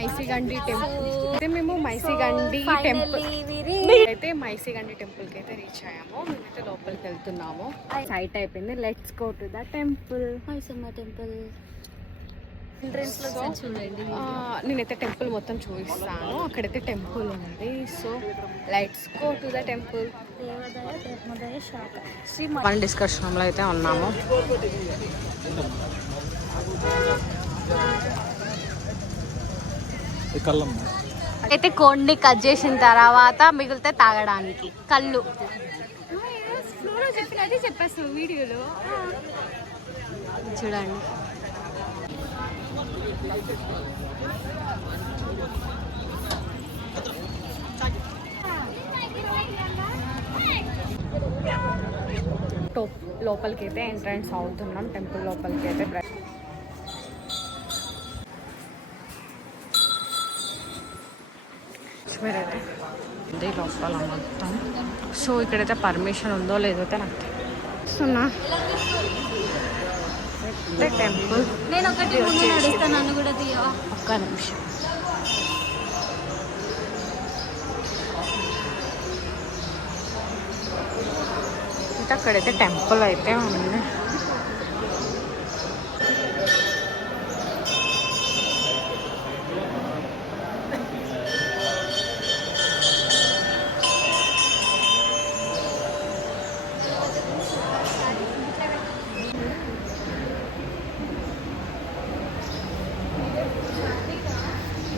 Maisigandi temple అయితే మేము Maisigandi temple అయితే మైసిగండి టెంపుల్కి అయితే రీచ్ అయ్యాము. మేమైతే లోపలికి వెళ్తున్నాము. సైట్ అయిపోయింది. Let's go to the temple. Maisamma temple చూడండి. నేనైతే టెంపుల్ మొత్తం చూపిస్తాను. అక్కడైతే టెంపుల్ ఉంది. So let's go to the temple. మన డిస్కషన్లో అయితే ఉన్నాము. అయితే కోడిని కట్ చేసిన తర్వాత మిగిలితే తాగడానికి కళ్ళు చెప్పేస్తాం వీడియోలో చూడండి. లోపలికి అయితే ఎంట్రన్స్ అవుతున్నాం. టెంపుల్ లోపలికి అయితే ఉంది లోపల మొత్తం. సో ఇక్కడైతే పర్మిషన్ ఉందో లేదో అయితే నాకు తెలుస్తున్నా. టెంపుల్ నేను ఒకటి నడుస్తాను, నన్ను కూడా తీయవా? ఒక్క నిమిషం. అక్కడైతే టెంపుల్ అయితే ఉంది.